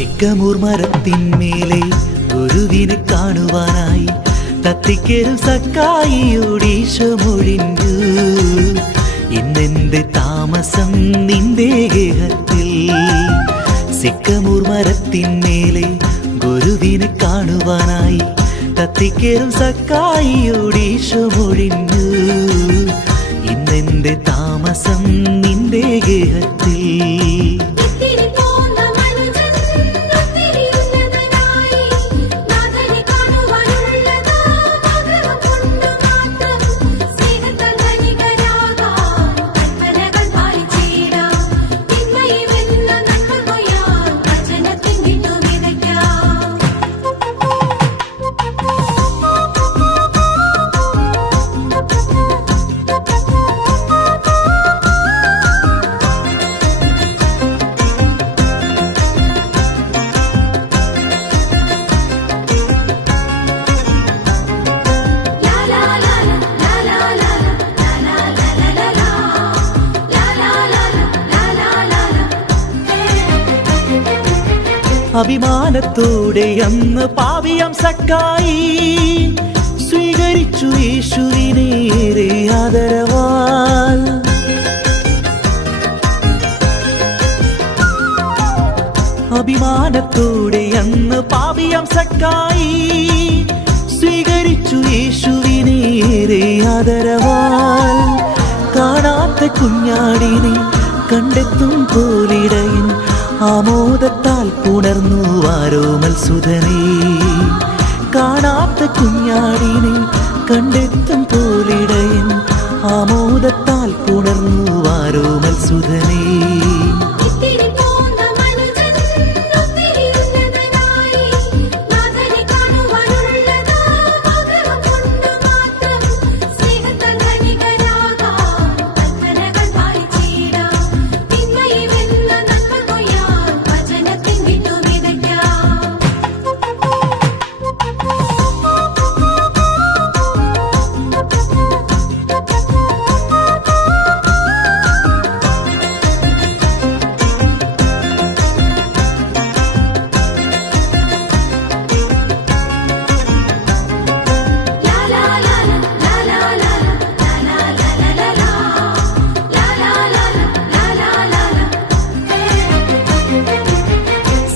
Sycamore മരത്തിന്മേലെ ഗുരുവിനെ കാണുവാനായി തത്തിക്കേറും സക്കായിയോടീശമൊഴിഞ്ഞു. ഇന്നെന്റെ താമസം നിന്റെ ഗേഹത്തിൽ. സിക്കമൂർ മരത്തിന്മേലെ ഗുരുവിനെ കാണുവാനായി തത്തിക്കേറും സക്കായിയോടീശമൊഴിഞ്ഞു. ഇന്നെന്റെ താമസം നിന്റെ ഗേഹത്തിൽ. അഭിമാനത്തോടെ അന്ന് പാപിയാം സക്കായി സ്വീകരിച്ചു യേശുവിനേറെ ആദരവാൽ. അഭിമാനത്തോടെ അന്ന് പാപിയാം സക്കായി സ്വീകരിച്ചു യേശുവിനേറെ ആദരവാൽ. കാണാത്ത കുഞ്ഞാടിനെ കണ്ടെത്തും പോലിടയൻ ആമോദത്താൽ പുണർന്നു ആരോമൽ സുധനേ. കാണാത്ത കുഞ്ഞാടിനെ കണ്ടെത്തും പോലിടയൻ ആമോദത്താൽ പുണർന്നു ആരോമൽ സുധനേ.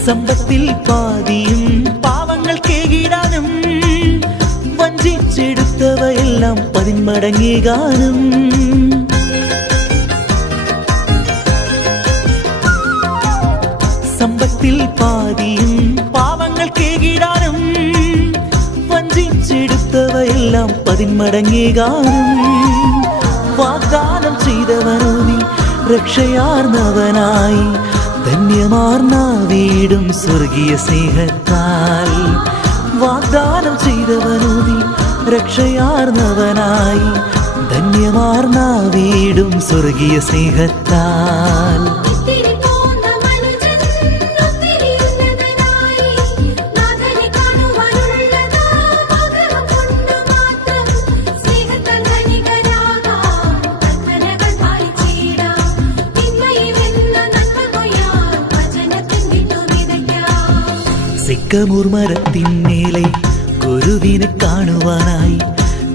സമ്പത്തിൽ പാതിയും പാവങ്ങൾ കേകിടാനും വഞ്ചിച്ചെടുത്തവയെല്ലാം പതിന്മടങ്ങേകാനും. സമ്പത്തിൽ പാതിയും പാവങ്ങൾ കേകിടാനും വഞ്ചിച്ചെടുത്തവയെല്ലാം പതിന്മടങ്ങേകാനും. വാഗ്ദാനം ചെയ്തവനോ നീ രക്ഷയാർന്നവനായി ധന്യമാർന്ന വീടും സ്വർഗീയ സ്നേഹത്താൽ. വാഗ്ദാനം ചെയ്തവനോ നീ രക്ഷയാർന്നവനായി ധന്യമാർന്ന വീടും സ്വർഗീയ സ്നേഹത്താൽ. സിക്കമൂർ മരത്തിന്മേലെ ഗുരുവിനെ കാണുവാനായി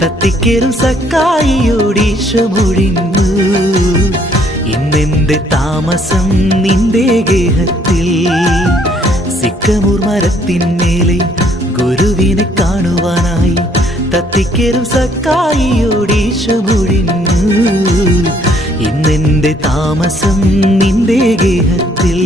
തത്തിക്കേറും സക്കായിയോടീശമൊഴിഞ്ഞു. ഇന്നെന്റെ താമസം നിന്റെ ഗേഹത്തിൽ. സിക്കമൂർ മരത്തിന്മേലെ ഗുരുവിനെ കാണുവാനായി തത്തിക്കേറും സക്കായിയോടീശമൊഴിഞ്ഞു. ഇന്നെന്റെ താമസം നിന്റെ ഗേഹത്തിൽ.